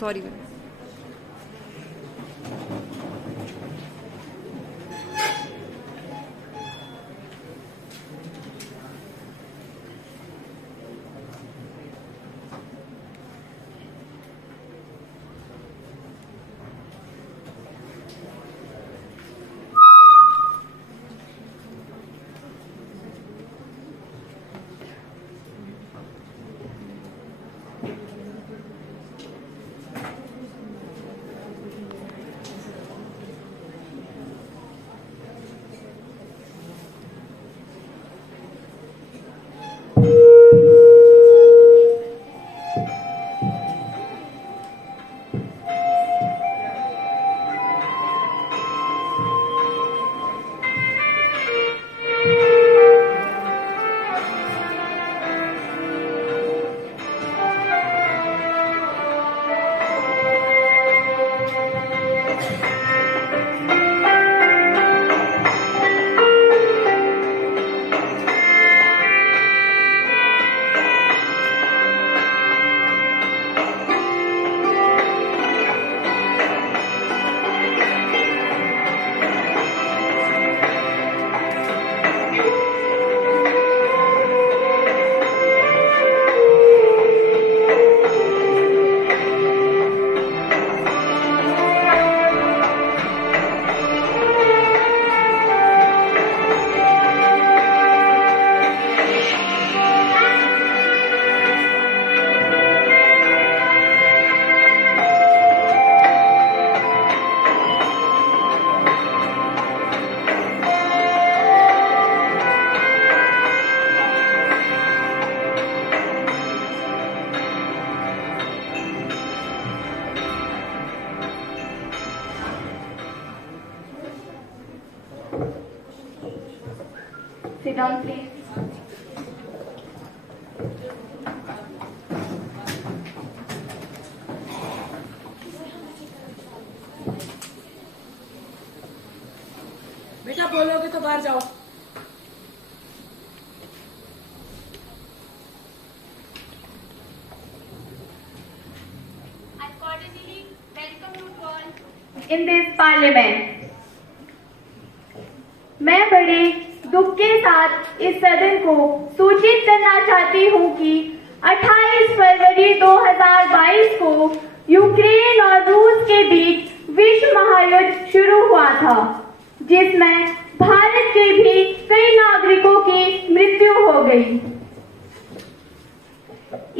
Sorry. Sit down, please. बेटा बोलोगे तो बाहर जाओ। I cordially welcome you all in this parliament. मैं बड़े दुख के साथ इस सदन को सूचित करना चाहती हूँ कि 28 फरवरी 2022 को यूक्रेन और रूस के बीच विश्व महायुद्ध शुरू हुआ था, जिसमें भारत के भी कई नागरिकों की मृत्यु हो गई।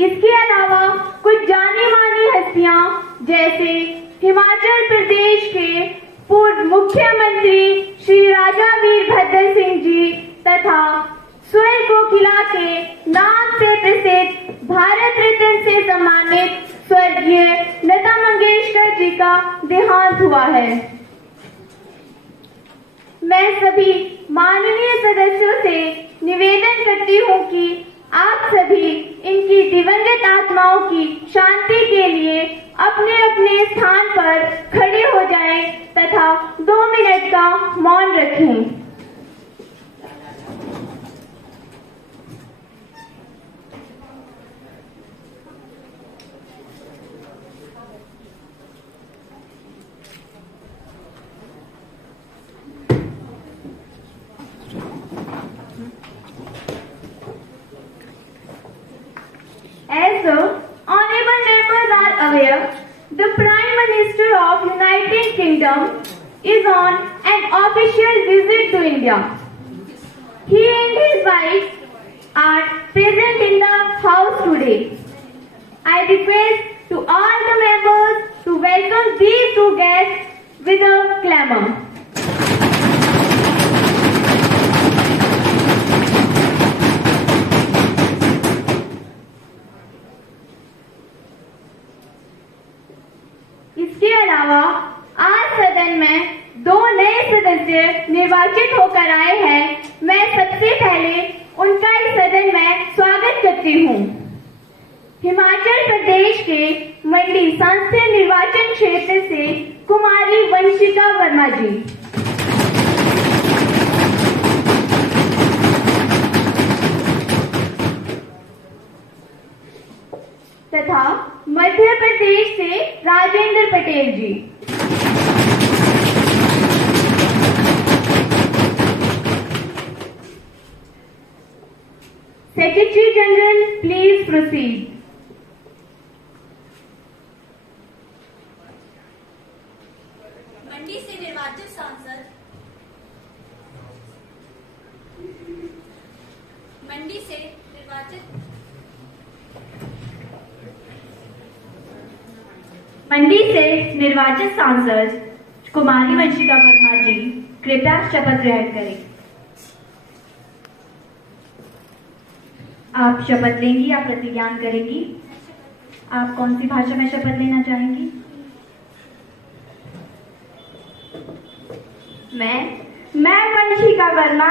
इसके अलावा कुछ जानी मानी हस्तियां जैसे हिमाचल प्रदेश के पूर्व मुख्यमंत्री श्री राजा वीरभद्र सिंह जी तथा स्वर कोकिला के नाम से प्रसिद्ध भारत रत्न से सम्मानित स्वर्गीय लता मंगेशकर जी का देहांत हुआ है। मैं सभी माननीय सदस्यों से निवेदन करती हूँ कि आप सभी इनकी दिवंगत आत्माओं की शांति के लिए अपने अपने स्थान पर खड़े हो जाएं तथा 2 मिनट का मौन रखें। As the honorable members are aware, the Prime Minister of United Kingdom is on an official visit to India. He and his wife are present in the house today. I request to all the members to welcome these two guests with a clamor. इसके अलावा आज सदन में 2 नए सदस्य निर्वाचित होकर आए हैं। मैं सबसे पहले उनका इस सदन में स्वागत करती हूँ। हिमाचल प्रदेश के मंडी संसदीय निर्वाचन क्षेत्र से कुमारी वंशिका वर्मा जी, तथा मध्य प्रदेश से राजेंद्र पटेल जी। Secretary General, please proceed. मंडी से निर्वाचित सांसद मंडी से निर्वाचित सांसद कुमारी वंशिका वर्मा जी कृपया शपथ ग्रहण करें। आप शपथ लेंगी या प्रतिज्ञान करेंगी? आप कौन सी भाषा में शपथ लेना चाहेंगी? मैं वंशिका वर्मा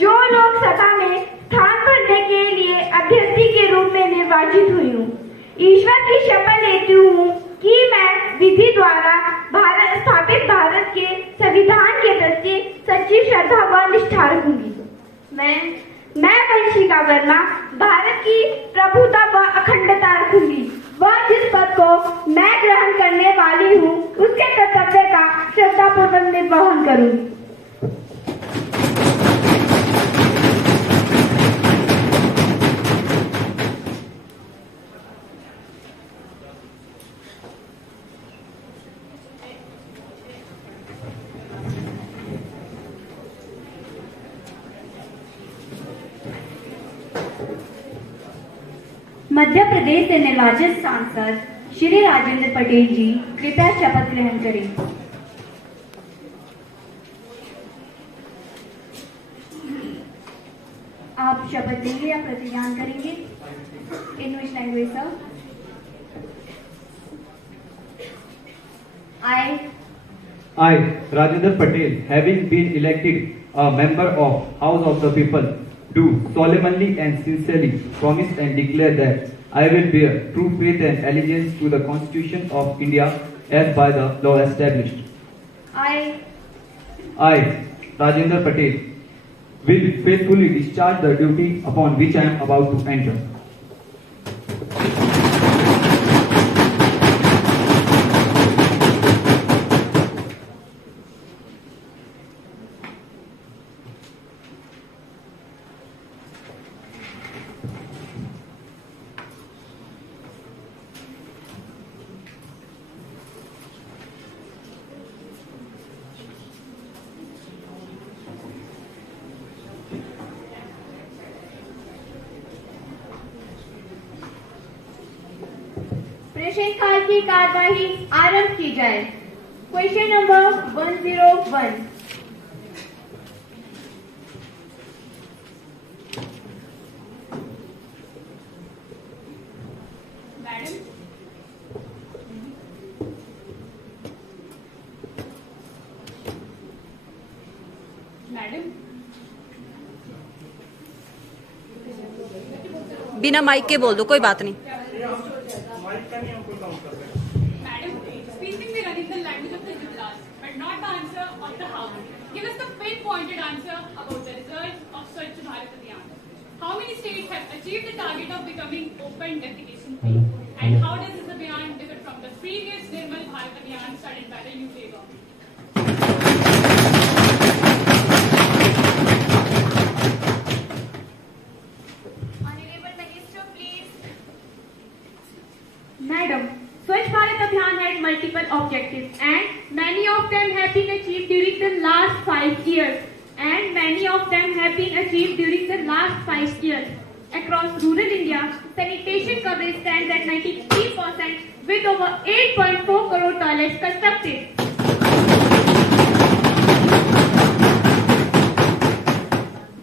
जो लोकसभा में स्थान भरने के लिए अभ्यर्थी के रूप में निर्वाचित हुई हूँ, ईश्वर की शपथ लेती हूँ कि मैं विधि द्वारा स्थापित भारत के संविधान के प्रति सच्ची श्रद्धा व निष्ठा रखूंगी। मैं वंशिका वर्मा भारत की प्रभुता व अखंडता रखूंगी व जिस पद को मैं ग्रहण करने वाली हूँ उसके कर्तव्य का श्रद्धापूर्वक निर्वहन करूंगी। मध्य प्रदेश से निर्वाचित सांसद श्री राजेंद्र पटेल जी कृपया शपथ ग्रहण करें। आप शपथ लेंगे या प्रतिज्ञान करेंगे? In which language sir? I, Rajendra Patel, having been elected a member of House of the People, do solemnly and sincerely promise and declare that I will bear true faith and allegiance to the Constitution of India as by the law established. I, Rajendra Patel, will faithfully discharge the duty upon which I am about to enter. प्रश्नकाल की कार्यवाही आरंभ की जाए। Question number 101। बिना mic के बोल दो, कोई बात नहीं। Madam, speaking the radical language of the Gujarat, but not the answer of the House. Give us the pinpointed answer about the results of Swachh Bharat Abhiyan. How many states have achieved the target of becoming open defecation free? And how does this Abhiyan differ from the previous Nirmal Bharat Abhiyan started by the UPA government? Madam, Swachh Bharat Abhiyan had multiple objectives and many of them have been achieved during the last 5 years. Across rural India, sanitation coverage stands at 93% with over 8.4 crore toilets constructed.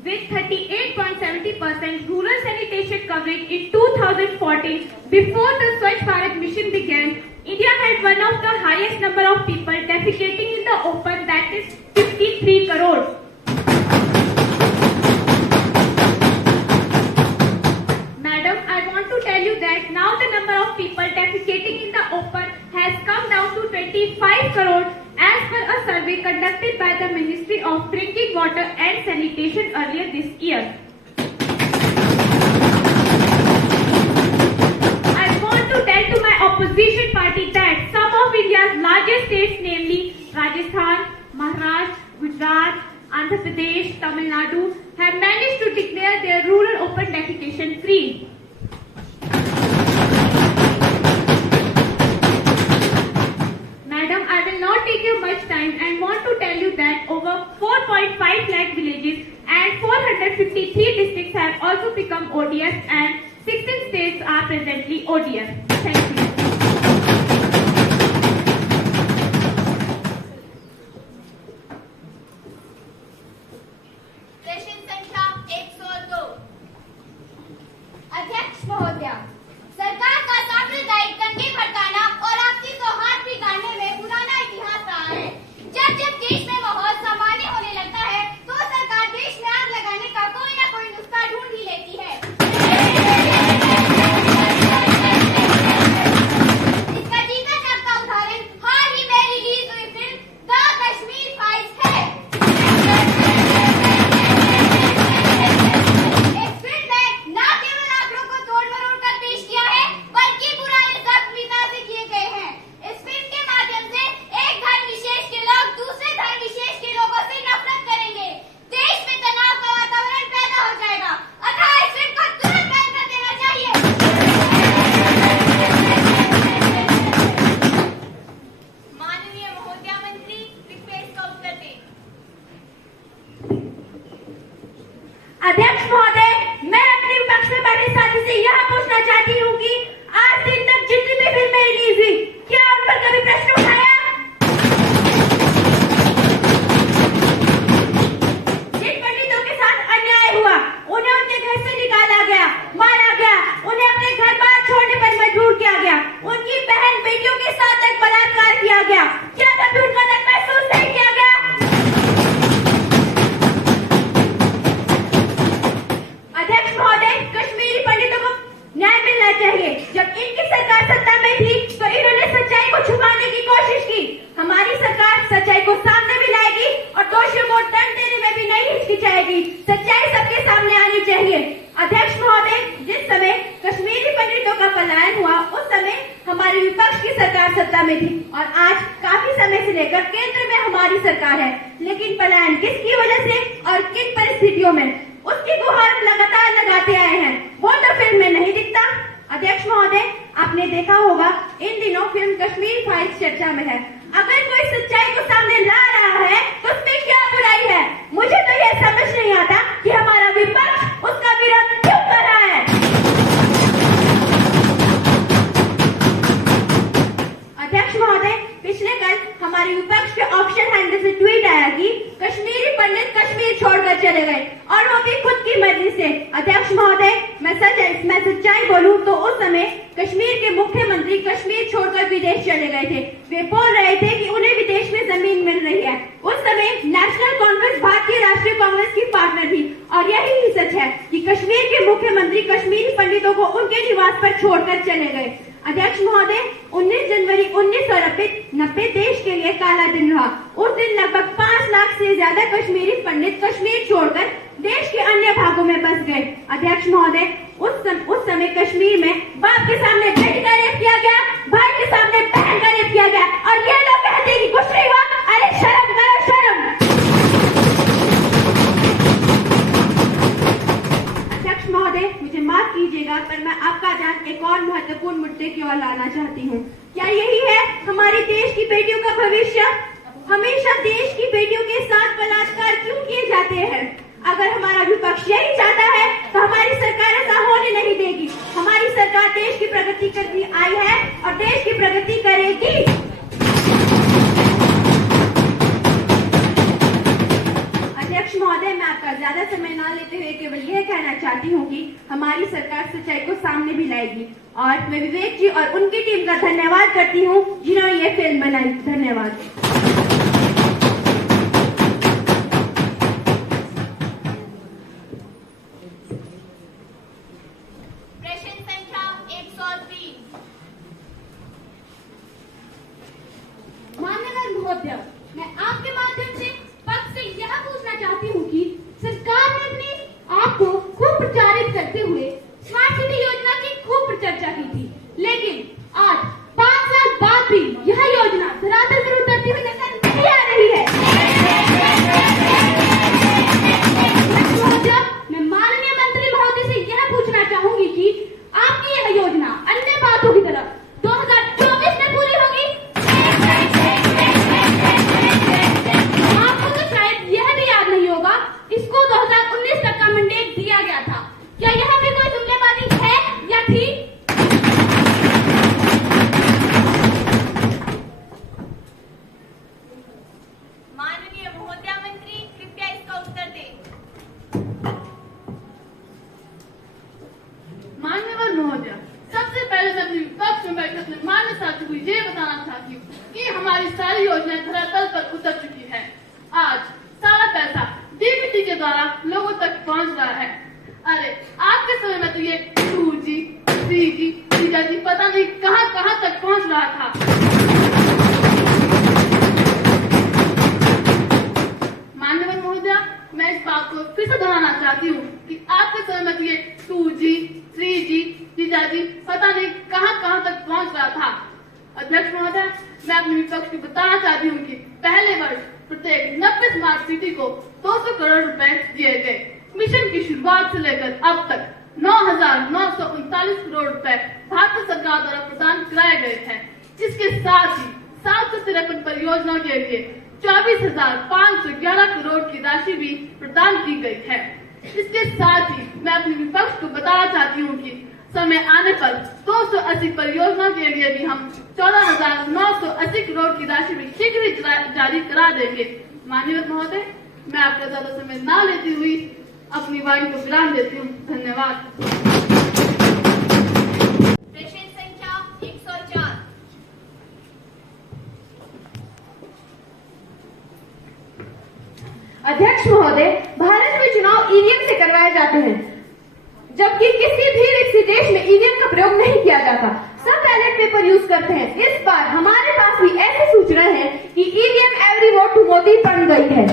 With 38.70% rural sanitation coverage in 2014, before the Swachh Bharat mission began, India had one of the highest number of people defecating in the open, that is 53 crores. Madam, I want to tell you that now the number of people defecating in the open has come down to 25 crores as per a survey conducted by the Ministry of Drinking Water and Sanitation earlier this year. I want to tell to my opposition opposition party that some of India's largest states, namely Rajasthan, Maharashtra, Gujarat, Andhra Pradesh, Tamil Nadu, have managed to declare their rural open defecation free. Madam, I will not take you much time and want to tell you that over 4.5 lakh villages and 453 districts have also become ODS and 16 states are presently ODS. Thank you. प्रश्न संख्या 102। अध्यक्ष महोदया, सरकार का सांप्रदायिक दंगे भड़काना और आपसी सौहार्द बिगाड़ने में पुराना इतिहास रहा है। जब जब देश में माहौल सामान्य होने लगता है तो सरकार देश में आग लगाने का कोई न कोई नुस्खा ढूंढ ही लेती है। इसका जीता जागता उदाहरण हाल ही में रिलीज हुई फिल्म द कश्मीर फाइल्स है। इस फिल्म में न केवल आंकड़ों को तोड़ मरोड़ कर पेश किया है बल्कि पुराने जख्मीता से किए गए हैं। इस फिल्म के माध्यम से एक धर्म विशेष के लोग दूसरे धर्म विशेष के लोगों से नफरत करेंगे। देश में तनाव का वातावरण पैदा हो जाएगा। अतः इस फिल्म को तुरंत बैन कर देना चाहिए। माननीय महोदया मंत्री कृपया इसका उत्तर दें। अध्यक्ष महोदय, मैं अपने विपक्ष में बैठे साथी से यह पूछना चाहती हूँ कि आज दिन तक जितनी भी फिल्में रिलीज हुई, क्या उन पर कभी प्रश्न उठाया? जिन पंडितों के साथ अन्याय हुआ, उन्हें उनके घर से निकाला गया, मारा गया, उन्हें अपने घर बार छोड़ने पर मजबूर किया गया, उनकी बहन बेटियों के साथ तक बलात्कार किया गया, क्या कभी उनका दर्द महसूस नहीं किया गया? अध्यक्ष महोदय, कश्मीरी पंडितों को न्याय मिलना चाहिए। जब इनकी सरकार सत्ता में थी तो इन्होंने सच्चाई को छुपाने की कोशिश की। हमारी सरकार सच्चाई को सामने भी लाएगी और दोषियों को दंड देने में भी नहीं हिचकिचाएगी। सच्चाई सबके सामने आनी चाहिए। अध्यक्ष महोदय, जिस समय कश्मीरी पंडितों का पलायन हुआ उस समय हमारी विपक्ष की सरकार सत्ता में थी और आज काफी समय से लेकर केंद्र में हमारी सरकार है। लेकिन पलायन किसकी वजह से और किन परिस्थितियों में, उसकी गुहार हम लगातार लगाते आए हैं। वो तो फिल्म में नहीं दिखता। अध्यक्ष महोदय, आपने देखा होगा इन दिनों फिल्म कश्मीर फाइल्स चर्चा में है। अगर कोई सच्चाई को सामने ला रहा है तो उसमें क्या बुराई है? मुझे तो यह समझ नहीं आता कि हमारा विपक्ष उसका विरोध क्यों कर रहा है। अध्यक्ष महोदय, पिछले कल हमारे विपक्ष के ऑप्शन हैंडल से ट्वीट आया कि कश्मीरी पंडित कश्मीर छोड़कर चले गए और वो भी खुद की मर्जी से। अध्यक्ष महोदय, मैं सच्चाई बोलूं तो उस समय कश्मीर के मुख्यमंत्री कश्मीर छोड़कर विदेश चले गए थे। वे बोल रहे थे कि उन्हें विदेश में जमीन मिल रही है। उस समय नेशनल कांग्रेस भारतीय राष्ट्रीय कांग्रेस की पार्टनर थी और यही ही सच है कि कश्मीर के मुख्यमंत्री कश्मीरी पंडितों को उनके निवास पर छोड़कर चले गए। अध्यक्ष महोदय, 19 जनवरी 1990 देश के लिए काला दिन रहा। उस दिन लगभग 5 लाख से ज्यादा कश्मीरी पंडित कश्मीर छोड़कर देश के अन्य भागों में बस गए। अध्यक्ष महोदय, उस समय कश्मीर में बाप के सामने बेटी का रेप किया गया, भाई के सामने बहन का रेप किया गया और ये लोग कहते हैं कि कुछ नहीं हुआ। अरे शर्म करो, शर्म। अध्यक्ष महोदय, मुझे माफ कीजिएगा पर मैं आपका ध्यान एक और महत्वपूर्ण मुद्दे की ओर लाना चाहती हूँ। क्या यही है हमारे देश की बेटियों का भविष्य? हमेशा देश की बेटियों के साथ बलात्कार क्यों किए जाते हैं? अगर हमारा विपक्ष यही चाहता है तो हमारी सरकार ऐसा होने नहीं देगी। हमारी सरकार देश की प्रगति करती आई है और देश की प्रगति करेगी। अध्यक्ष महोदय, मैं आपका ज्यादा समय न लेते हुए केवल यह कहना चाहती हूँ कि हमारी सरकार सच्चाई को सामने भी लाएगी और मैं विवेक जी और उनकी टीम का धन्यवाद करती हूँ जिन्होंने ये फिल्म बनाई। धन्यवाद। प्रश्न संख्या 103। माननीय महोदय, मैं आपके माध्यम से पक्ष से यह पूछना चाहती हूँ कि सरकार ने अपने आप को खूब प्रचारित करते हुए स्मार्ट सिटी योजना की खूब चर्चा की थी, लेकिन आज चाहती हूँ कि आपके समय में ये 2G, 3G, जीजाजी पता नहीं कहाँ तक पहुँच रहा था। अध्यक्ष महोदय, मैं अपने विपक्ष को बताना चाहती हूँ कि पहले वर्ष प्रत्येक 90 स्मार्ट सिटी को 200 करोड़ रुपए दिए गए। मिशन की शुरुआत से लेकर अब तक 9,939 करोड़ रुपए भारत सरकार द्वारा प्रदान कराए गए हैं। इसके साथ ही 753 परियोजनाओं के लिए 24,511 करोड़ की राशि भी प्रदान की गई है। इसके साथ ही मैं अपने विपक्ष को बताना चाहती हूँ कि समय आने पर 280 परियोजनाओं के लिए भी हम 14,980 करोड़ की राशि भी शीघ्र ही जारी करा देंगे। माननीय महोदय, मैं आपका ज्यादा समय न लेती हुई अपनी वाणी को विराम देती हूँ। धन्यवाद। प्रश्न संख्या 104। अध्यक्ष महोदय, भारत में चुनाव ईवीएम से करवाए जाते हैं, जबकि किसी भी विकसित देश में ईवीएम का प्रयोग नहीं किया जाता। सब बैलेट पेपर यूज करते हैं। इस बार हमारे पास भी ऐसी सूचनाएं हैं कि EVM every vote to Modi बन गई है।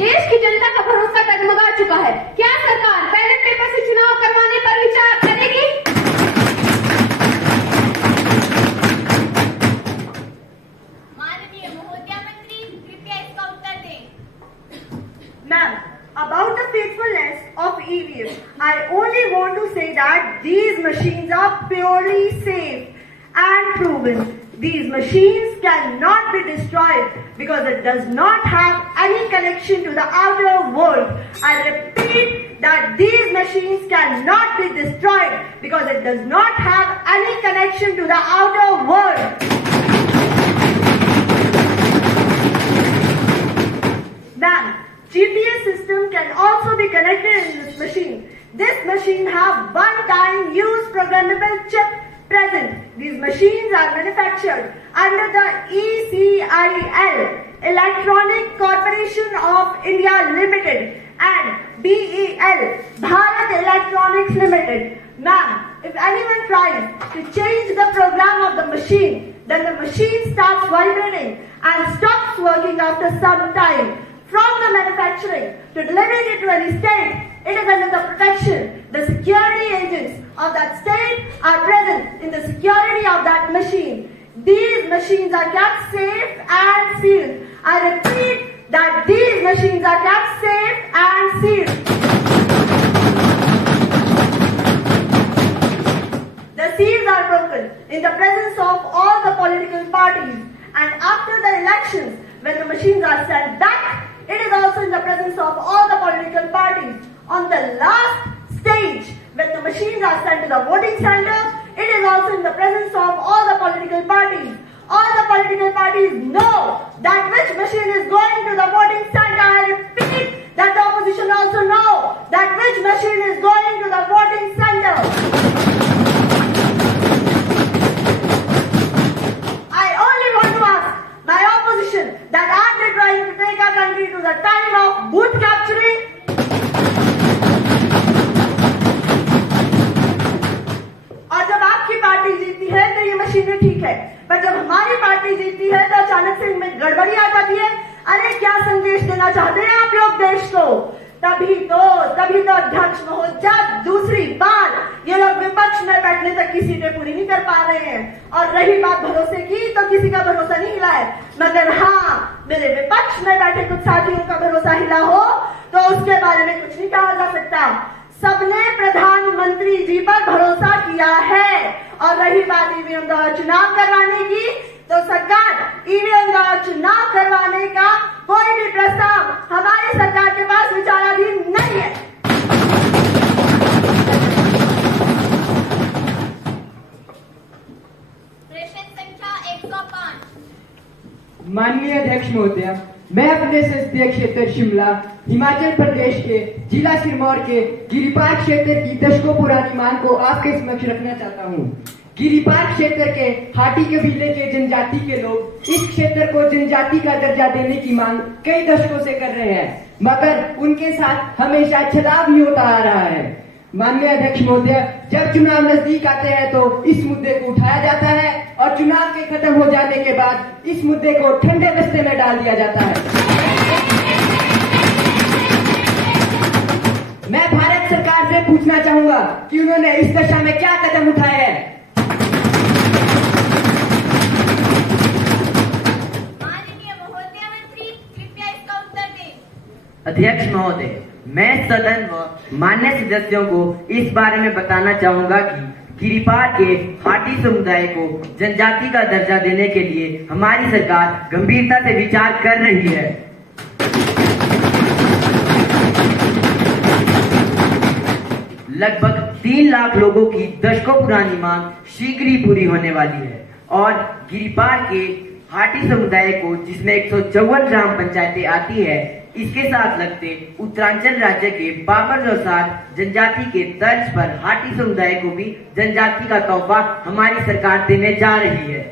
देश की जनता का भरोसा डगमगा चुका है। क्या सरकार बैलेट पेपर से चुनाव करवाने पर विचार करेगी? माननीय महोदया मंत्री, कृपया इसका उत्तर दें। Ma'am, about the faithfulness of EVM, I only want to say that these machines are purely safe and proven. These machines cannot be destroyed because it does not have any connection to the outer world. I repeat that these machines cannot be destroyed because it does not have any connection to the outer world. Ma'am, GPS system can also be connected in this machine. This machine have one-time use programmable chip present. These machines are manufactured under the ECIL, Electronic Corporation of India Limited, and BEL, Bharat Electronics Limited. Ma'am, if anyone tries to change the program of the machine, then the machine starts vibrating and stops working after some time. From the manufacturing to delivering it to any state, it is under the protection. The security agents of that state are present in the security of that machine. These machines are kept safe and sealed. I repeat that these machines are kept safe and sealed. The seals are broken in the presence of all the political parties, and after the elections, when the machines are sent back, it is also in the presence of all the political parties. On the last stage, when the machines are sent to the voting center, it is also in the presence of all the political parties. All the political parties know that which machine is going to the voting center. I repeat that the opposition also know that which machine is going to the voting center. I only want to ask my opposition that are they trying to take our country to the time of booth capturing? और जब आपकी party जीतती है तो ये मशीनें ठीक है, पर जब हमारी पार्टी जीतती है तो अचानक से इनमें गड़बड़ी आ जाती है। अरे क्या संदेश देना चाहते हैं आप लोग देश को? तभी तो अध्यक्ष महोदय, दूसरी बार ये लोग विपक्ष में बैठने तक की सीटें पूरी नहीं कर पा रहे हैं। और रही बात भरोसे की, तो किसी का भरोसा नहीं हिला है, मगर हाँ, मेरे विपक्ष में बैठे कुछ साथियों का भरोसा हिला हो तो उसके बारे में कुछ नहीं कहा जा सकता। सबने प्रधानमंत्री जी पर भरोसा किया है। और रही बात ईवीएम द्वारा चुनाव करवाने की, तो सरकार ईवीएम द्वारा चुनाव करवाने का कोई भी प्रस्ताव हमारी सरकार के पास विचाराधीन नहीं है। प्रश्न संख्या 105। माननीय अध्यक्ष महोदय, मैं अपने संसदीय क्षेत्र शिमला, हिमाचल प्रदेश के जिला सिरमौर के गिरिपार क्षेत्र की दशकों पुरानी मांग को आपके समक्ष रखना चाहता हूँ। गिरिपार क्षेत्र के हाटी कबीले के जनजाति के लोग इस क्षेत्र को जनजाति का दर्जा देने की मांग कई दशकों से कर रहे हैं, मगर उनके साथ हमेशा छलाव ही होता आ रहा है। माननीय अध्यक्ष महोदय, जब चुनाव नजदीक आते हैं तो इस मुद्दे को उठाया जाता है और चुनाव के खत्म हो जाने के बाद इस मुद्दे को ठंडे बस्ते में डाल दिया जाता है। मैं भारत सरकार से पूछना चाहूंगा कि उन्होंने इस दिशा में क्या कदम उठाए हैं। माननीय महोदय मंत्री, कृपया इसका उत्तर दें। अध्यक्ष महोदय, मैं सदन व मान्य सदस्यों को इस बारे में बताना चाहूंगा कि गिरिपार के हाटी समुदाय को जनजाति का दर्जा देने के लिए हमारी सरकार गंभीरता से विचार कर रही है। लगभग 3 लाख लोगों की दशकों पुरानी मांग शीघ्र ही पूरी होने वाली है और गिरिपार के हाटी समुदाय को, जिसमें 154 ग्राम पंचायतें आती है, इसके साथ लगते उत्तरांचल राज्य के बाबर जोसार जनजाति के तर्ज पर हाटी समुदाय को भी जनजाति का तोहफा हमारी सरकार देने जा रही है।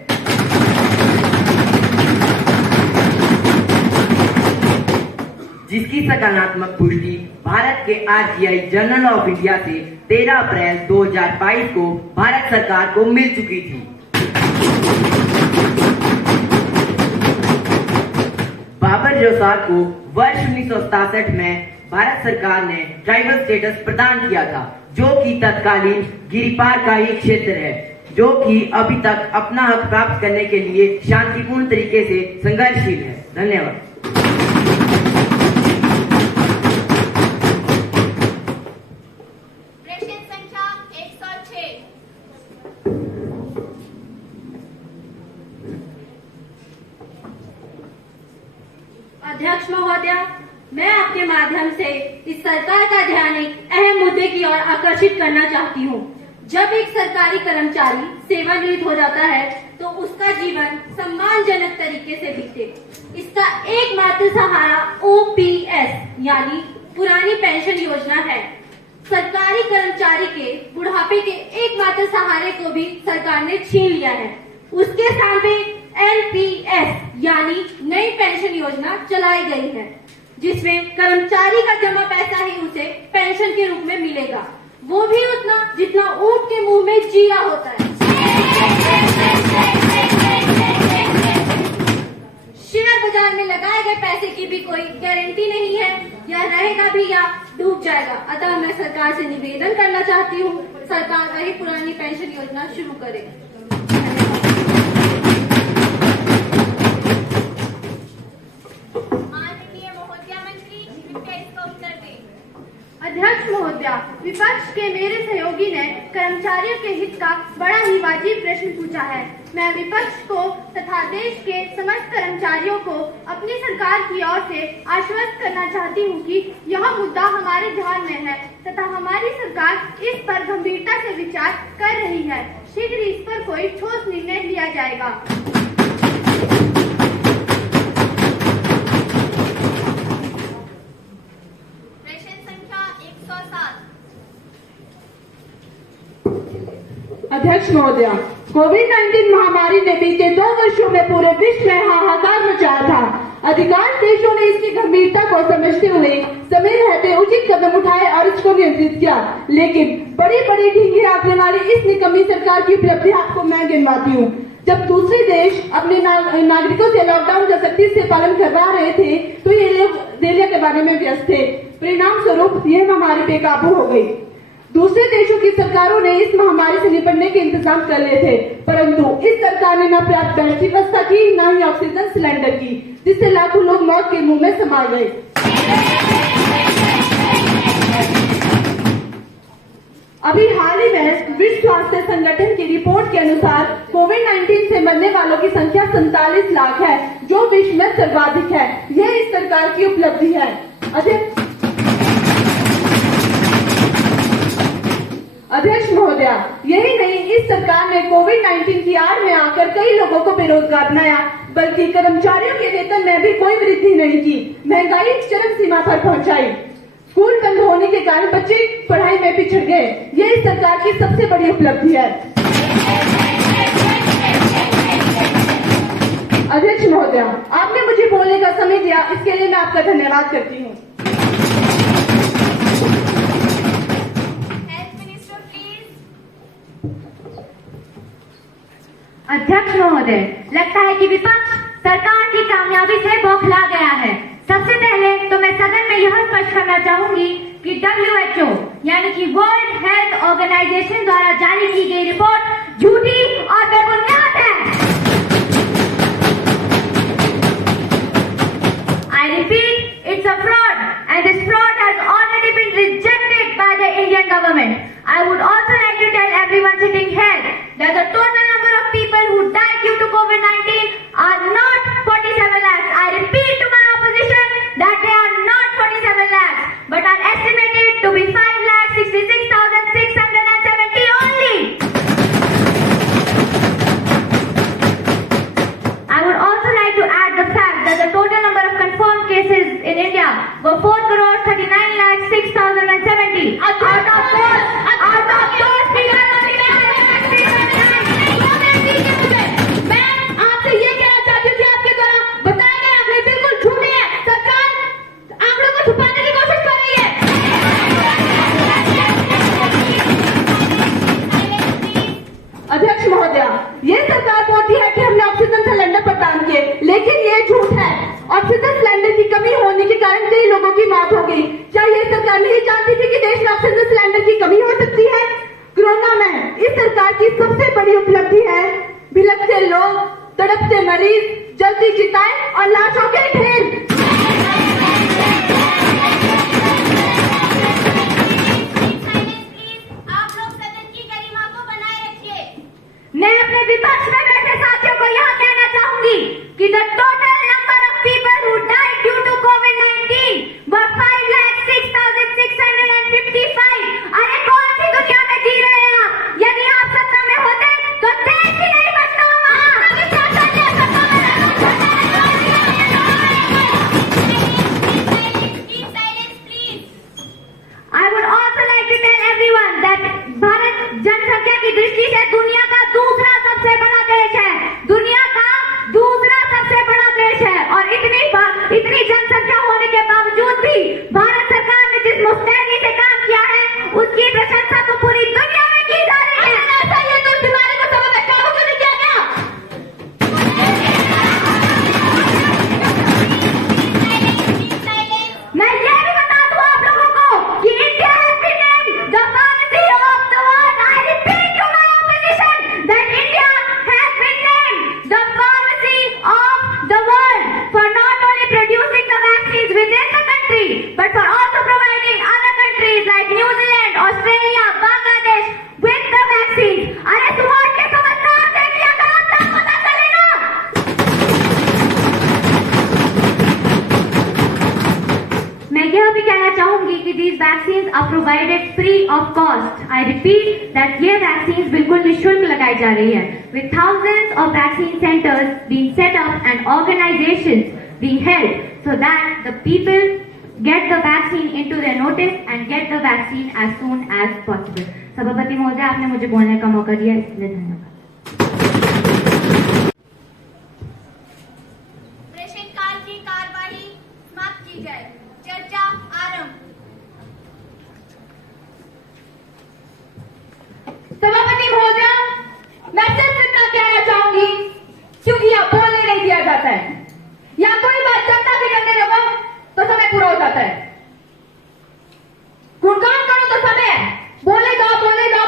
जिसकी सकारात्मक पुष्टि भारत के आरटीआई जर्नल ऑफ इंडिया से 13 अप्रैल 2022 को भारत सरकार को मिल चुकी थी। बाबर जोसार को वर्ष 1967 में भारत सरकार ने ट्राइबल स्टेटस प्रदान किया था, जो कि तत्कालीन गिरिपार का ही क्षेत्र है, जो कि अभी तक अपना हक प्राप्त करने के लिए शांतिपूर्ण तरीके से संघर्षशील है। धन्यवाद। प्रश्न संख्या 106। अध्यक्ष महोदय, मैं आपके माध्यम से इस सरकार का ध्यान एक अहम मुद्दे की ओर आकर्षित करना चाहती हूँ। जब एक सरकारी कर्मचारी सेवानिवृत्त हो जाता है तो उसका जीवन सम्मानजनक तरीके से बीते। इसका एकमात्र सहारा ओपीएस यानी पुरानी पेंशन योजना है। सरकारी कर्मचारी के बुढ़ापे के एकमात्र सहारे को भी सरकार ने छीन लिया है। उसके स्थान पे एनपीएस यानी नई पेंशन योजना चलाई गई है, जिसमें कर्मचारी का जमा पैसा ही उसे पेंशन के रूप में मिलेगा, वो भी उतना जितना ऊंट के मुंह में जीरा होता है। शेयर बाजार में लगाए गए पैसे की भी कोई गारंटी नहीं है, यह रहेगा भी या डूब जाएगा। अतः मैं सरकार से निवेदन करना चाहती हूँ, सरकार वही पुरानी पेंशन योजना शुरू करे। माननीय महोदय मंत्री, कृपया इसका उत्तर दें। अध्यक्ष महोदया, विपक्ष के मेरे सहयोगी ने कर्मचारियों के हित का बड़ा ही वाजिब प्रश्न पूछा है। मैं विपक्ष को तथा देश के समस्त कर्मचारियों को अपनी सरकार की ओर से आश्वस्त करना चाहती हूँ कि यह मुद्दा हमारे ध्यान में है तथा हमारी सरकार इस पर गंभीरता से विचार कर रही है। शीघ्र इस पर कोई ठोस निर्णय लिया जाएगा। प्रश्न संख्या 107। अध्यक्ष महोदया, कोविड-19 महामारी ने बीते 2 वर्षों में पूरे विश्व में हाहाकार मचाया था। अधिकांश देशों ने इसकी गंभीरता को समझते हुए समय रहते उचित कदम उठाए और इसको नियंत्रित किया, लेकिन बड़ी बड़ी ढींगी आंकने वाली इस निकम्मी सरकार की उपलब्धि आपको मैं गिनवाती हूँ। जब दूसरे देश अपने नागरिकों से लॉकडाउन का सख्ती से पालन करवा रहे थे तो ये लोग रेलिया के बारे में व्यस्त थे। परिणाम स्वरूप यह महामारी बेकाबू हो गई। दूसरे देशों की सरकारों ने इस महामारी से निपटने के इंतजाम कर लिए थे, परंतु इस सरकार ने न पर्याप्त बेड की व्यवस्था की, न ही ऑक्सीजन सिलेंडर की, जिससे लाखों लोग मौत के मुंह में समा गए। अभी हाल ही में विश्व स्वास्थ्य संगठन की रिपोर्ट के अनुसार कोविड-19 से मरने वालों की संख्या 47 लाख है, जो विश्व में सर्वाधिक है। यह इस सरकार की उपलब्धि है। अध्यक्ष महोदया, यही नहीं, इस सरकार ने कोविड-19 की आड़ में आकर कई लोगों को बेरोजगार बनाया, बल्कि कर्मचारियों के वेतन में भी कोई वृद्धि नहीं की, महंगाई चरम सीमा पर पहुंचाई। स्कूल बंद होने के कारण बच्चे पढ़ाई में पिछड़ गए। ये इस सरकार की सबसे बड़ी उपलब्धि है। अध्यक्ष महोदया, आपने मुझे बोलने का समय दिया, इसके लिए मैं आपका धन्यवाद करती हूँ। अध्यक्ष महोदय, लगता है कि विपक्ष सरकार की कामयाबी से बौखला गया है। सबसे पहले तो मैं सदन में यह स्पष्ट करना चाहूंगी कि कि WHO यानी कि वर्ल्ड हेल्थ ऑर्गेनाइजेशन द्वारा जारी की गई रिपोर्ट झूठी और बेबुनियाद है। I repeat, it's a fraud, and this fraud has already been rejected by the Indian government. I would also like to tell everyone sitting here that the total number of people who died due to COVID-19 are not 47 lakhs. I repeat to my opposition that they are not 47 lakhs, but are estimated to be 5,66,670 only. I would also like to add the fact that the total number of confirmed cases in India were 4,39,06,070. Out of those figures, मैं आपसे ये कहना चाहती हूँ कि आपके द्वारा बताए गए आंकड़े बिल्कुल झूठे हैं। सरकार आंकड़ों को छुपाने की कोशिश कर रही है। अध्यक्ष महोदया, ये सरकार बोलती है कि हमने ऑक्सीजन सिलेंडर प्रदान किए, लेकिन ये झूठ है। ऑक्सीजन सिलेंडर की कमी होने के कारण कई लोगों की मौत हो गई। क्या ये सरकार नहीं जानती थी कि देश में ऑक्सीजन सिलेंडर की कमी हो सकती है? कोरोना में इस सरकार की सबसे बड़ी उपलब्धि है बिलखते लोग, तड़पते मरीज, जल्दी चिताएं और लाशों के ढेर। आप लोग सदन की गरिमा को बनाए रखिए। मैं अपने विपक्ष में बैठे साथियों को यहाँ कहना चाहूंगी कि the total number of people who died due to COVID-19 were 5,06,655। अरे कौन सी दुनिया में जी रहे हैं आप? यदि आप सत्ता में होते तो देश ही नहीं बचता। I would also like to tell everyone that Bharat जनसंख्या की दृष्टि से दुनिया का दूसरा सबसे बड़ा देश है। दुनिया का दूसरा सबसे बड़ा देश है और इतनी जनसंख्या होने के बावजूद भी भारत सरकार ने जिस मुस्तैदी से काम किया है उसकी प्रशंसा तो पूरी दुनिया में की जा रही है। ऐसा ये तो बीमारी को समय में काबू क्यों नहीं किया गया? मैं ये भी बता दूं आप लोगों को कि India has been named the pharmacy of the world. I repeat to my opposition that India has been named the pharmacy of the world for not only producing the vaccines within the country but for also providing other countries like New Zealand, Australia, Bangladesh with the vaccines. अरे सुभाष के समझदार देखिए अगर आपको पता चले ना। मैं यह भी कहना चाहूंगी कि these vaccines are provided free of cost. I repeat that ये vaccines बिल्कुल निःशुल्क लगाई जा रही है, with thousands of vaccine centers being set up and organizations being held so that the people get the vaccine into their notice and get the vaccine as soon as possible. सभापति महोदय, आपने मुझे बोलने का मौका दिया, इसलिए धन्यवाद। प्रश्नकाल की कार्यवाही समाप्त की जाए। चर्चा आरंभ। सभापति महोदया, मैं सिर्फ इतना कहना चाहूंगी क्योंकि यहाँ बोलने नहीं दिया जाता है। यहाँ कोई बात जनता से करने लगो तो समय पूरा हो जाता है। गुणगान करो तो समय है, बोले जाओ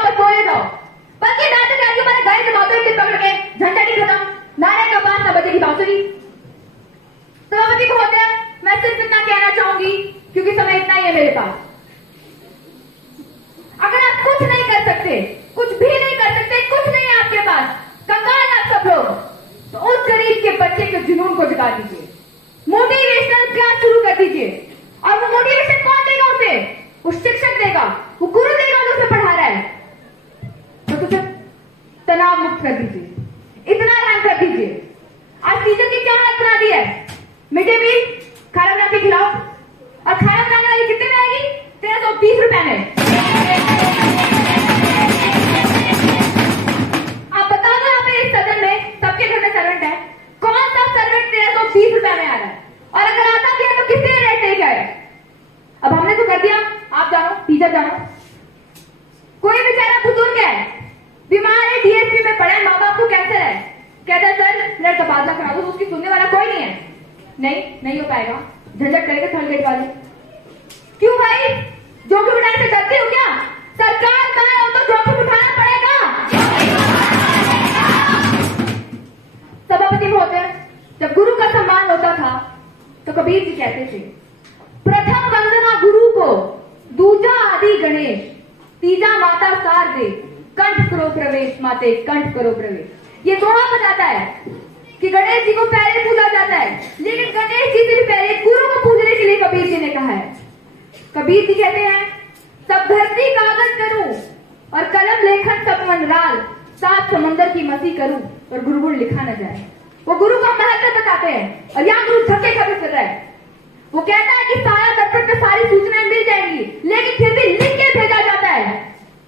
बस बोले जाओ। बल्कि नाटक आगे मैंने गए जमातों के पकड़ के झंडा नहीं खत्म, नारे का पास न बजेगी बांसुरी। सभापति महोदया, मैं सिर्फ इतना कहना चाहूंगी क्योंकि समय इतना ही है मेरे पास। अगर आप कुछ नहीं कर सकते, कुछ भी नहीं कर सकते, कुछ नहीं है आपके पास, कंगाल आप सब लोग, तो उस गरीब के बच्चे के जुनून को जगा दीजिए, मोटिवेशनल क्लास शुरू कर दीजिए। और वो मोटिवेशन कौन देगा उसे? वो शिक्षक देगा, वो गुरु देगा जो उसे पढ़ा रहा है। तो उसे तनाव मुक्त कर दीजिए, इतना ध्यान कर दीजिए। आज टीचर की क्या हालत बना दी है? मिड डे मील खाना बना के खिलाओ, और खाना बनाने वाली कितने में आएगी? 1330 रुपए में। आप बता दो यहाँ पे इस सदन में सबके घर में सर्वेंट है, कौन सा सर्वेंट 1330 रुपए में आ रहा है? और अगर आता भी है तो कितने रेट लेके आए? अब हमने तो कर दिया, आप जानो, टीचर जानो। कोई बेचारा बुजुर्ग है, बीमार है, डीएसपी में पड़ा है, माँ बाप को कैंसर है, कहता है सर मेरा तबादला करा दो, उसकी सुनने वाला कोई नहीं है। नहीं हो पाएगा, झंझट करेंगे थर्ड ग्रेड वाले। क्यों भाई? जोखिम उठाने से डरते हो क्या? सरकार का है तो जोखिम उठाना पड़ेगा। सभापति महोदय, जब गुरु का सम्मान होता था तो कबीर जी कहते थे, प्रथम वंदना गुरु को, दूजा आदि गणेश, तीजा माता शारदे, कंठ करो प्रवेश, माते कंठ करो प्रवेश। ये दोहा बताता है कि गणेश जी को पहले पूजा जाता है, लेकिन गणेश जी से भी पहले गुरु को पूजने के लिए कबीर जी ने कहा है। कबीर जी कहते हैं, सब धरती कागज करूं और कलम लेखन सब मनराल, सात समंदर की मसी करूं और गुरुगुण लिखा न जाए। वो गुरु का महत्व बताते हैं और यहाँ गुरु थके खबे फिर रहा है। वो कहता है कि सारा दर्पण पे सारी सूचनाएं मिल जाएंगी, लेकिन फिर भी लिख के भेजा जाता है।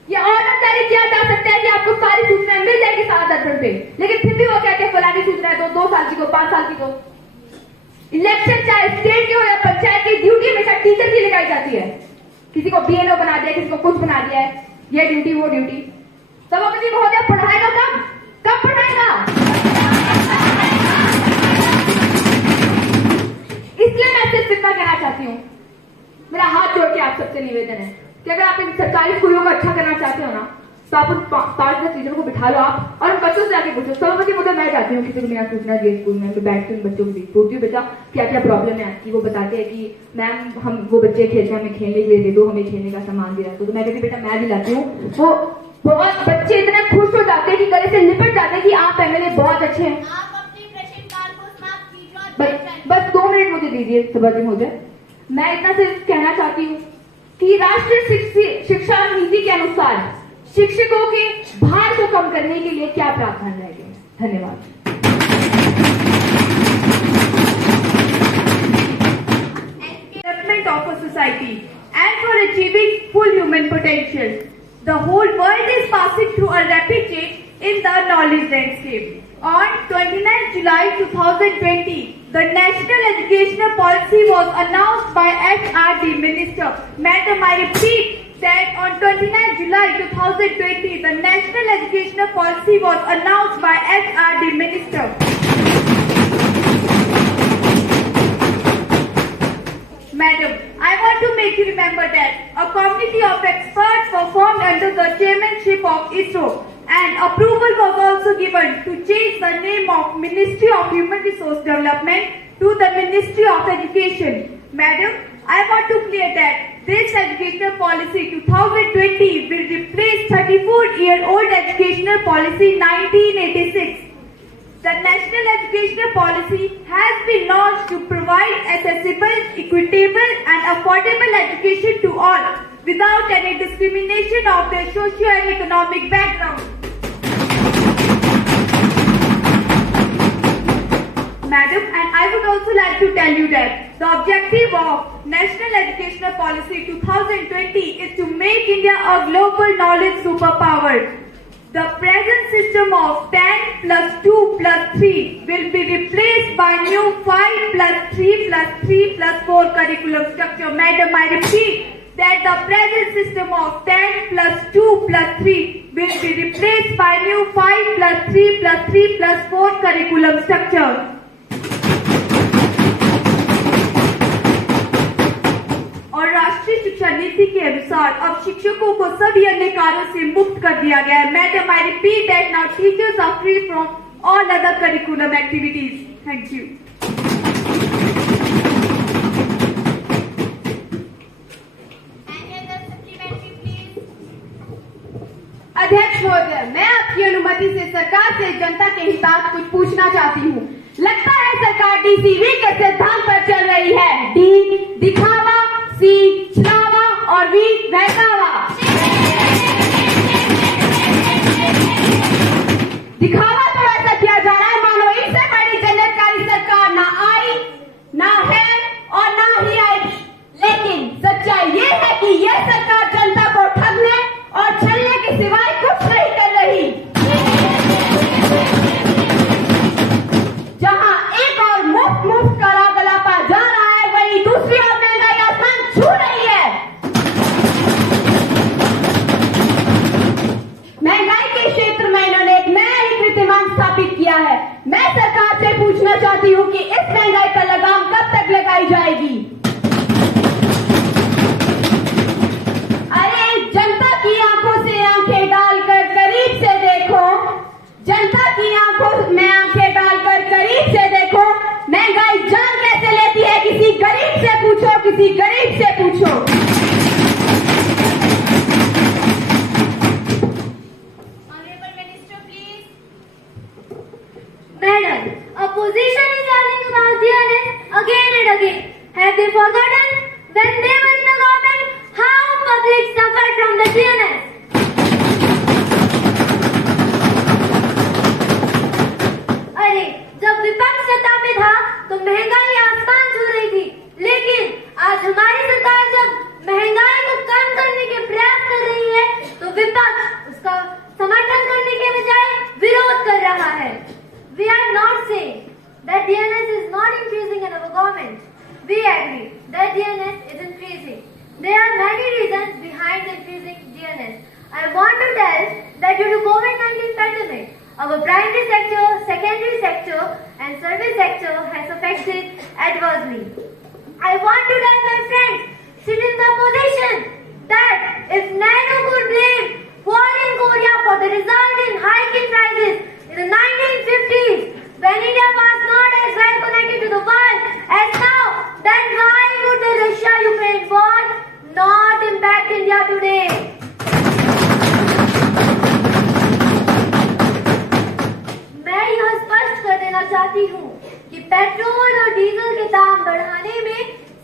ये ऑर्डर जारी किया जा सकता है कि आपको सारी सूचनाएं मिल जाएगी सारा दर्पण पे, लेकिन फिर भी वो कहते हैं फलानी सूचनाएं दो, 2 साल की दो, 5 साल की दो। इलेक्शन चाहे स्टेट के हो या पंचायत की, ड्यूटी हमेशा टीचर की लगाई जाती है। किसी को बीएनओ बना दिया, किसी को कुछ बना दिया है, ये ड्यूटी वो ड्यूटी। सभापति महोदय, पढ़ाएगा कब पढ़ाएगा? इसलिए मैं सिर्फ इतना कहना चाहती हूँ, मेरा हाथ जोड़ के आप सबसे निवेदन है कि अगर आप इन सरकारी स्कूलों को अच्छा करना चाहते हो ना, तो आप उन 5-10 टीचरों को बिठा लो आप, और उन बच्चों से आके पूछो। सभापति मुझे मैं चाहती हूँ किसी को मेरा सूचना दिए स्कूल में, मैं बैठ के उन बच्चों को पूछती हूँ, बेटा क्या क्या प्रॉब्लम है आपकी। वो बताते हैं कि मैम हम वो बच्चे खेलते हैं, हमें खेलने के लिए दे दो, हमें खेलने का सामान दे रहा है। तो मैं कहती बेटा मैं भी लाती हूँ। वो बहुत बच्चे इतने खुश हो जाते हैं कि गले से लिपट जाते हैं कि आप एमएलए बहुत अच्छे हैं। बस 2 मिनट मुझे दीजिए सभापति महोदय। मैं इतना सिर्फ कहना चाहती हूँ कि राष्ट्रीय शिक्षा नीति के अनुसार शिक्षकों के भार को कम करने के लिए क्या प्रावधान रहेंगे? धन्यवाद। Development of a society and for achieving full human potential, the whole world is passing through a rapid change in the knowledge landscape. On 29 July 2020, the National Educational Policy was announced by HRD Minister. Madam, I repeat that on 29 July 2020, the National Educational Policy was announced by HRD Minister. Madam, I want to make you remember that a committee of experts was formed under the chairmanship of ISRO, and approval was also given to change the name of Ministry of Human Resource Development to the Ministry of Education. Madam, I want to clear that this educational policy 2020 will replace 34-year-old educational policy 1986. The National Educational Policy has been launched to provide accessible, equitable and affordable education to all without any discrimination of their socio and economic background. Madam, and I would also like to tell you that the objective of National Educational Policy 2020 is to make India a global knowledge superpower. The present system of 10 plus 2 plus 3 will be replaced by new 5 plus 3 plus 3 plus 4 curriculum structure. Madam, I repeat that the present system of 10 plus 2 plus 3 will be replaced by new 5 plus 3 plus 3 plus 4 curriculum structure. और राष्ट्रीय शिक्षा नीति के अनुसार अब शिक्षकों को सभी अन्य कार्यों से मुक्त कर दिया गया है। Madam, I repeat that now teachers are free from all other curriculum activities. Thank you. अध्यक्ष महोदय, मैं आपकी अनुमति से सरकार से जनता के हितार्थ कुछ पूछना चाहती हूँ। लगता है सरकार DCV के सिद्धांत पर चल रही है। D दिखावा, C छलावा और V बहकावा। दिखावा तो ऐसा किया जा रहा है मानो इससे बड़ी जनहितकारी सरकार ना आई, ना है और ना ही आएगी। लेकिन सच्चाई ये है कि यह सरकार जनता को ठगने और छलने के सिवाय कुछ नहीं कर रही। जहां एक और मुफ्त का गलापा जा रहा है, वहीं दूसरी ओर महंगाई आसमान छू रही है। किसी गरीब से पूछो। Madam, opposition is talking about DNS again and again. Have they forgotten when they were in the government how public suffered from the DNS? अरे जब विपक्ष सत्ता में था तो महंगाई आसमान छू रही थी, लेकिन आज हमारी सरकार जब महंगाई को कम करने के प्रयास कर रही है तो विपक्ष उसका समर्थन करने के बजाय विरोध कर रहा है। We are not saying that DNS is not increasing in our government. We agree that DNS is increasing. There are many reasons behind increasing DNS. I want to tell that due to COVID-19 pandemic, our primary sector, secondary sector and service sector has affected adversely. I want to tell my friends sitting in the opposition that if Nehru could blame war in Korea for the result in hiking prices in the 1950s, when India was not as well connected to the world as now, then why would the Russia-Ukraine war not impact India today? मैं यह स्पष्ट कर देना चाहती हूँ कि petrol और diesel के दाम बढ़ाने में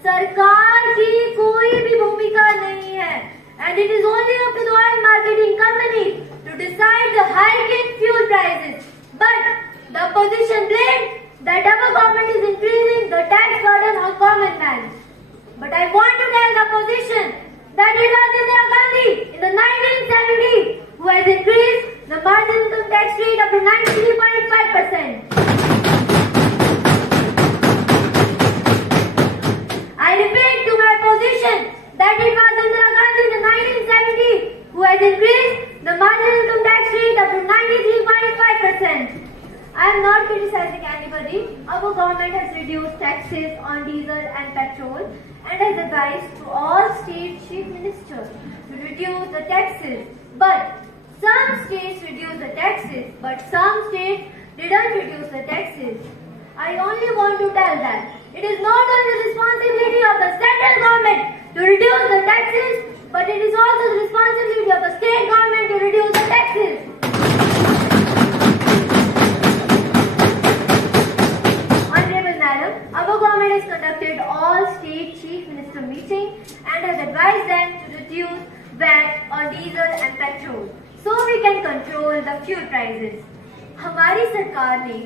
सरकार की कोई भी भूमिका नहीं है, and it is only up to the oil marketing companies to decide the hike in fuel prices. But the opposition blamed that our government is increasing the tax burden on common man. But I want to tell the opposition that it was Indira Gandhi in the 1970s who has increased the marginal income tax rate up to 93.5%. I repeat to my opposition that it was Indira Gandhi in the 1970s who has increased the marginal income tax rate up to 93.5%. I am not criticizing anybody. Our government has reduced taxes on diesel and petrol and has advised to all state chief ministers to reduce the taxes. But some states reduce the taxes, but some states didn't reduce the taxes. I only want to tell that it is not only the responsibility of the central government to reduce the taxes, but it is also the responsibility of the state government to reduce the taxes. Honorable Madam, our government has conducted all state chief minister meeting and has advised them to reduce VAT on diesel and petrol so we can control the fuel prices. हमारी सरकार ने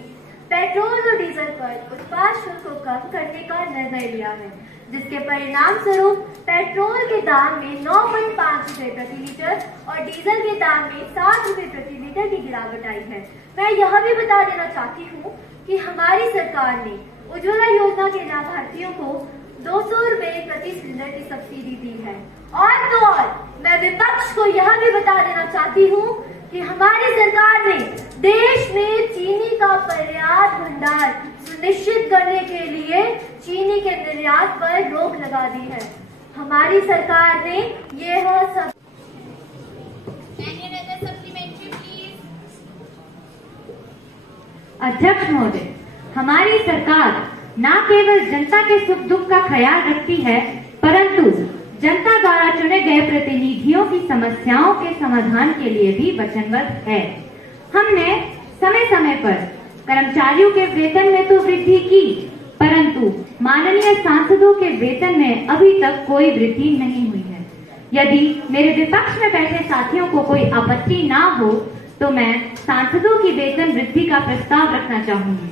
petrol और diesel पर उत्पाद शुल्क को कम करने का निर्णय लिया है, जिसके परिणाम स्वरूप पेट्रोल के दाम में 9.5 रुपए प्रति लीटर और डीजल के दाम में 7 रुपए प्रति लीटर की गिरावट आई है। मैं यह भी बता देना चाहती हूँ कि हमारी सरकार ने उज्ज्वला योजना के लाभार्थियों को 200 रुपए प्रति सिलेंडर की सब्सिडी दी है। और तो और मैं विपक्ष को यह भी बता देना चाहती हूँ कि हमारी सरकार ने देश में चीनी का पर्याप्त भंडार सुनिश्चित करने के लिए चीनी के निर्यात पर रोक लगा दी है। हमारी सरकार ने यह सब अध्यक्ष महोदय, हमारी सरकार न केवल जनता के सुख दुख का ख्याल रखती है, परंतु जनता द्वारा चुने गए प्रतिनिधियों की समस्याओं के समाधान के लिए भी वचनबद्ध है। हमने समय समय पर कर्मचारियों के वेतन में तो वृद्धि की, परंतु माननीय सांसदों के वेतन में अभी तक कोई वृद्धि नहीं हुई है। यदि मेरे विपक्ष में बैठे साथियों को कोई आपत्ति ना हो तो मैं सांसदों की वेतन वृद्धि का प्रस्ताव रखना चाहूंगी।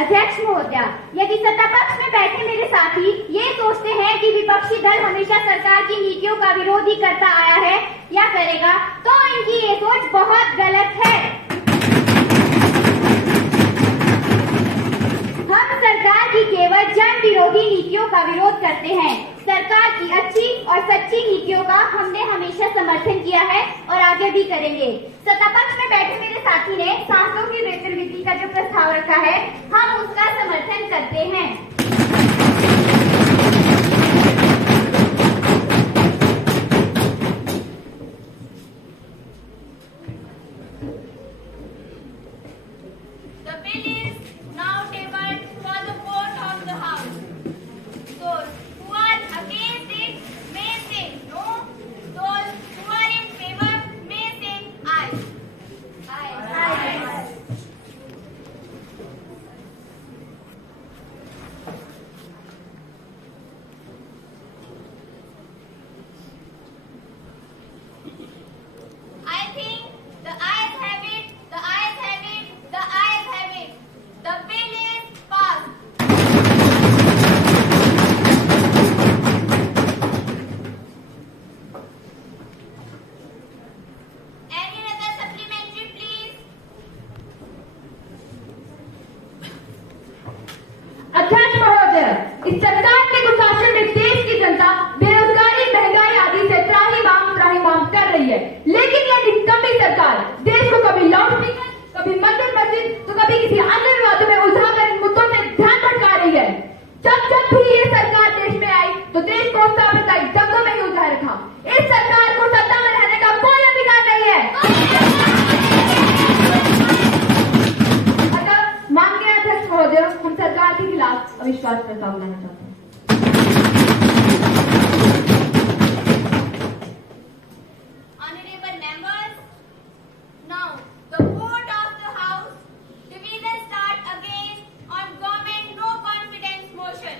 अध्यक्ष महोदया, यदि सत्ता पक्ष में बैठे मेरे साथी ये सोचते हैं कि विपक्षी दल हमेशा सरकार की नीतियों का विरोध ही करता आया है या करेगा, तो इनकी ये सोच बहुत गलत है। हम सरकार की केवल जन विरोधी नीतियों का विरोध करते हैं। सरकार की अच्छी और सच्ची नीतियों का हमने हमेशा समर्थन किया है और आगे भी करेंगे। सत्ता पक्ष में बैठे मेरे साथी ने सांसदों की वेतन वृद्धि का जो प्रस्ताव रखा है, हम उसका समर्थन करते हैं। विश्वास प्रस्ताव लाना चाहता हूँ। Honorable members, now the vote of the House division start again on government no confidence motion.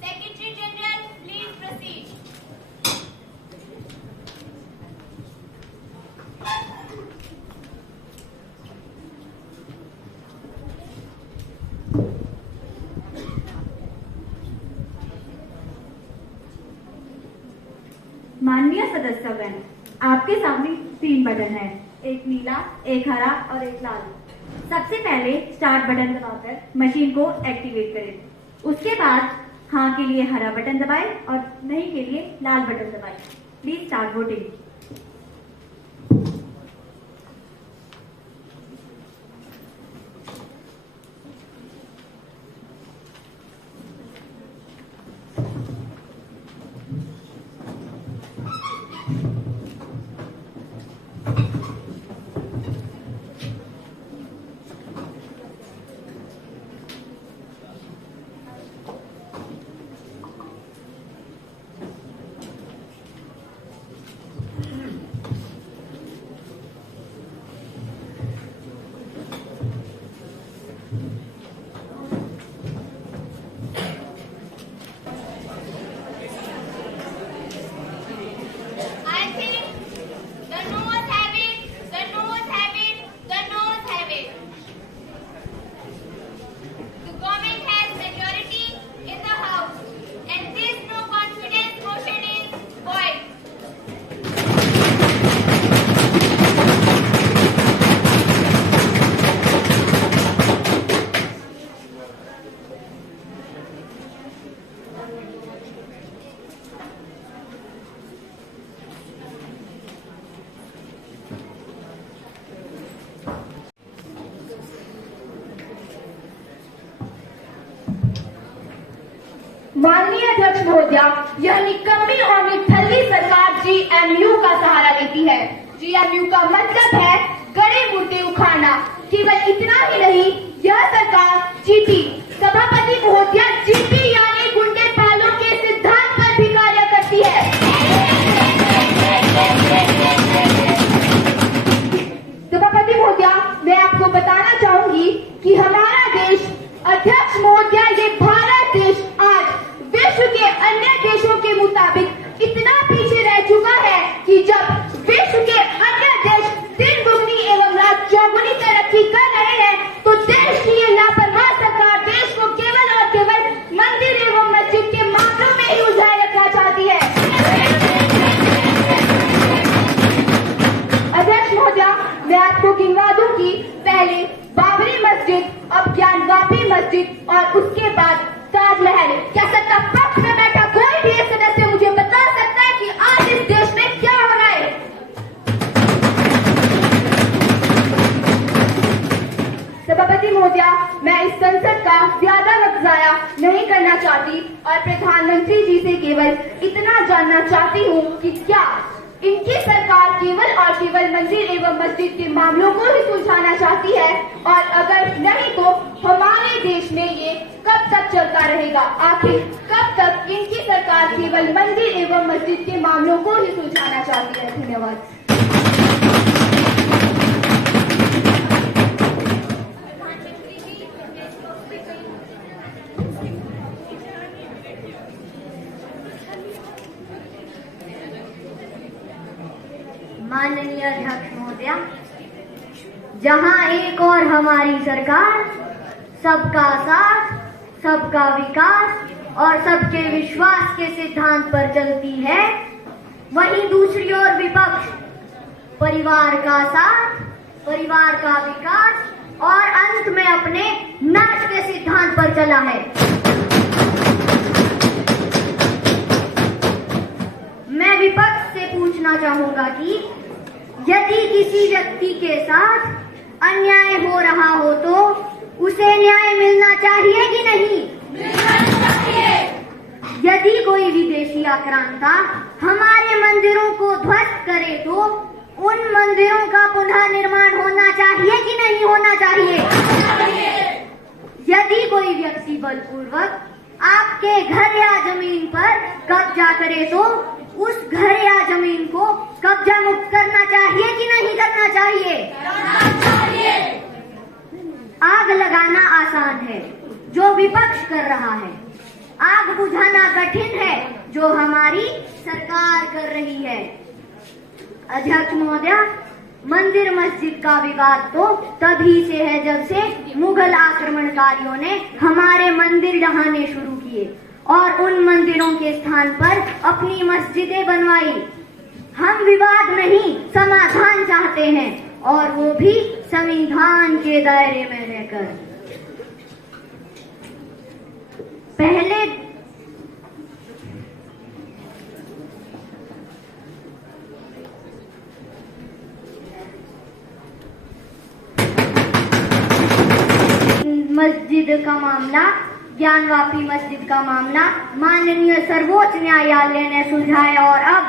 Secretary General, please proceed. माननीय सदस्यगण, आपके सामने 3 बटन हैं, एक नीला, एक हरा और एक लाल। सबसे पहले स्टार्ट बटन दबाकर मशीन को एक्टिवेट करें। उसके बाद हाँ के लिए हरा बटन दबाएं और नहीं के लिए लाल बटन दबाएं। Please start voting. माननीय अध्यक्ष महोदया, यह निकम्मी और निठल्ली सरकार जीएमयू का सहारा लेती है। जीएमयू का मतलब है गड़े मुर्दे उखाड़ना। केवल इतना ही नहीं, यह सरकार जीपी सभापति महोदया जीपी यानी गुंडे पालों के सिद्धांत पर भी कार्य करती है। सभापति महोदया, मैं आपको बताना चाहूंगी कि हमारा देश, अध्यक्ष महोदया, ये भारत देश आज विश्व के अन्य देशों के मुताबिक इतना पीछे रह चुका है कि जब विश्व के अन्य देश दिन दुगनी एवं रात चौगुनी तरक्की कर रहे हैं, तो देश की ये लापरवाह सरकार देश को केवल और केवल मंदिर एवं मस्जिद के मामलों में ही उलझाए रखना चाहती है। अध्यक्ष महोदया, मैं आपको गिनवा दूं कि पहले बाबरी मस्जिद, अब ज्ञानवापी मस्जिद और उसके बाद ताजमहल। क्या सत्ता पक्ष में बैठा कोई भी एक सदस्य मुझे बता सकता है कि आज इस देश में क्या हो रहा है? सभापति महोदया, मैं इस संसद का ज्यादा वक्त जाया नहीं करना चाहती और प्रधानमंत्री जी से केवल इतना जानना चाहती हूँ कि क्या इनकी सरकार केवल और केवल मंदिर एवं मस्जिद के मामलों को ही सुलझाना चाहती है, और अगर नहीं तो हमारे देश में ये कब तक चलता रहेगा? आखिर कब तक इनकी सरकार केवल मंदिर एवं मस्जिद के मामलों को ही सुलझाना चाहती है? धन्यवाद। माननीय अध्यक्ष महोदया, जहां एक और हमारी सरकार सबका साथ, सबका विकास और सबके विश्वास के सिद्धांत पर चलती है, वहीं दूसरी ओर विपक्ष परिवार का साथ, परिवार का विकास और अंत में अपने नाश के सिद्धांत पर चला है। मैं विपक्ष से पूछना चाहूंगा कि यदि किसी व्यक्ति के साथ अन्याय हो रहा हो तो उसे न्याय मिलना चाहिए कि नहीं? यदि कोई विदेशी आक्रांता हमारे मंदिरों को ध्वस्त करे तो उन मंदिरों का पुनः निर्माण होना चाहिए कि नहीं होना चाहिए? यदि कोई व्यक्ति बलपूर्वक आपके घर या जमीन पर कब्जा करे तो उस घर या जमीन को कब्जा मुक्त करना चाहिए कि नहीं करना चाहिए? आग लगाना आसान है जो विपक्ष कर रहा है, आग बुझाना कठिन है जो हमारी सरकार कर रही है। अध्यक्ष महोदया, मंदिर मस्जिद का विवाद तो तभी से है जब से मुगल आक्रमणकारियों ने हमारे मंदिर ढहाने शुरू किए और उन मंदिरों के स्थान पर अपनी मस्जिदें बनवाई। हम विवाद नहीं समाधान चाहते हैं और वो भी संविधान के दायरे में रहकर। पहले मस्जिद का मामला, ज्ञानवापी मस्जिद का मामला माननीय सर्वोच्च न्यायालय ने सुलझाया और अब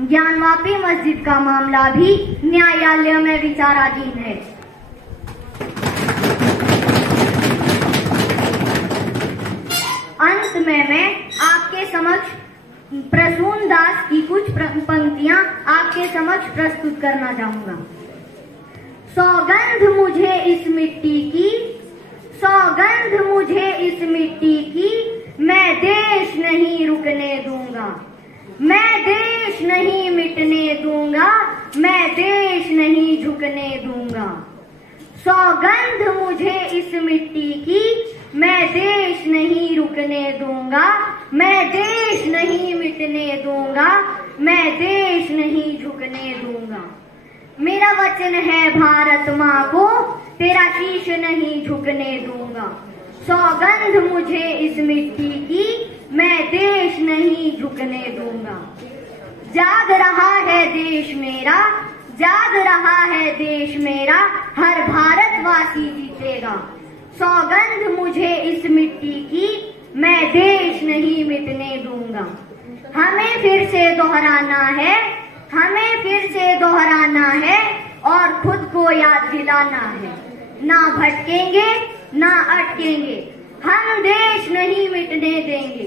ज्ञानवापी मस्जिद का मामला भी न्यायालय में विचाराधीन है। अंत में मैं आपके समक्ष प्रसून दास की कुछ पंक्तियां आपके समक्ष प्रस्तुत करना चाहूंगा। सौगंध मुझे इस मिट्टी की, सौगंध मुझे इस मिट्टी की, मैं देश नहीं रुकने दूंगा, मैं देश नहीं मिटने दूंगा, मैं देश नहीं झुकने दूंगा। सौगंध मुझे इस मिट्टी की, मैं देश नहीं रुकने दूंगा, मैं देश नहीं मिटने दूंगा, मैं देश नहीं झुकने दूंगा। मेरा वचन है भारत माँ को, तेरा शीश नहीं झुकने दूंगा। सौगंध मुझे इस मिट्टी की, मैं देश नहीं झुकने दूंगा। जाग रहा है देश मेरा, जाग रहा है देश मेरा, हर भारतवासी जीतेगा। सौगंध मुझे इस मिट्टी की, मैं देश नहीं मिटने दूंगा। हमें फिर से दोहराना है, हमें फिर से दोहराना है और खुद को याद दिलाना है। ना भटकेंगे ना अटकेंगे, हम देश नहीं मिटने देंगे।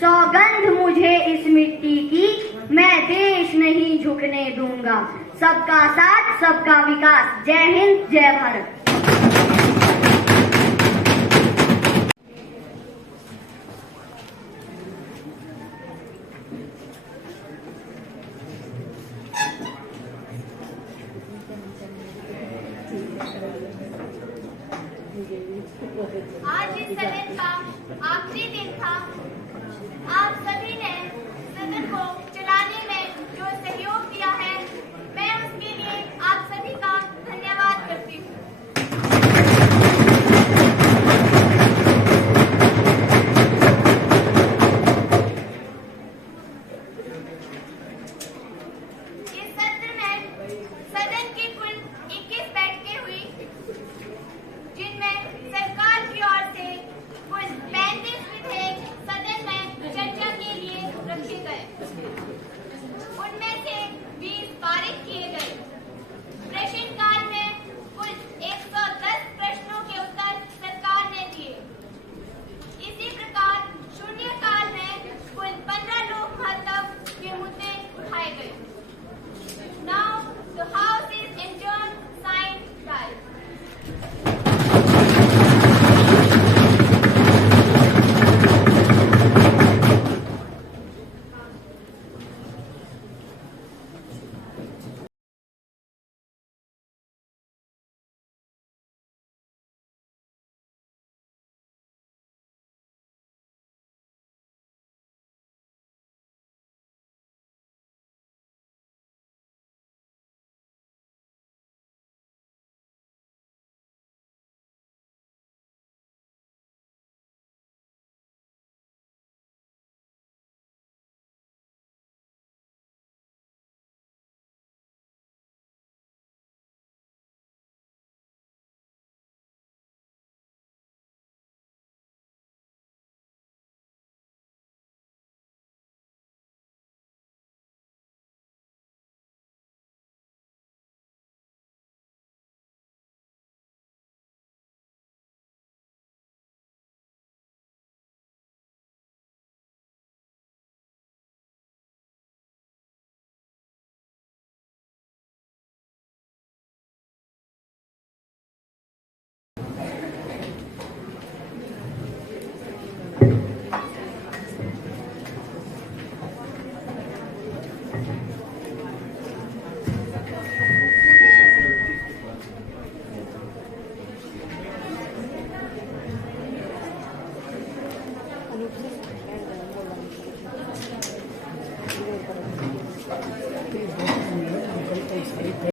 सौगंध मुझे इस मिट्टी की, मैं देश नहीं झुकने दूंगा। सबका साथ सबका विकास। जय हिंद, जय भारत। आज इस सदन का आखिरी दिन था। आप सभी ने सदन को चलाने में जो सहयोग दिया है, मैं उसके लिए आप सभी का धन्यवाद करती हूँ। इस सत्र में सदन की कुल 21 बैठकें हुई, जिनमें सरकार की ओर से कुल 35 विधेयक सदन में चर्चा की रूप से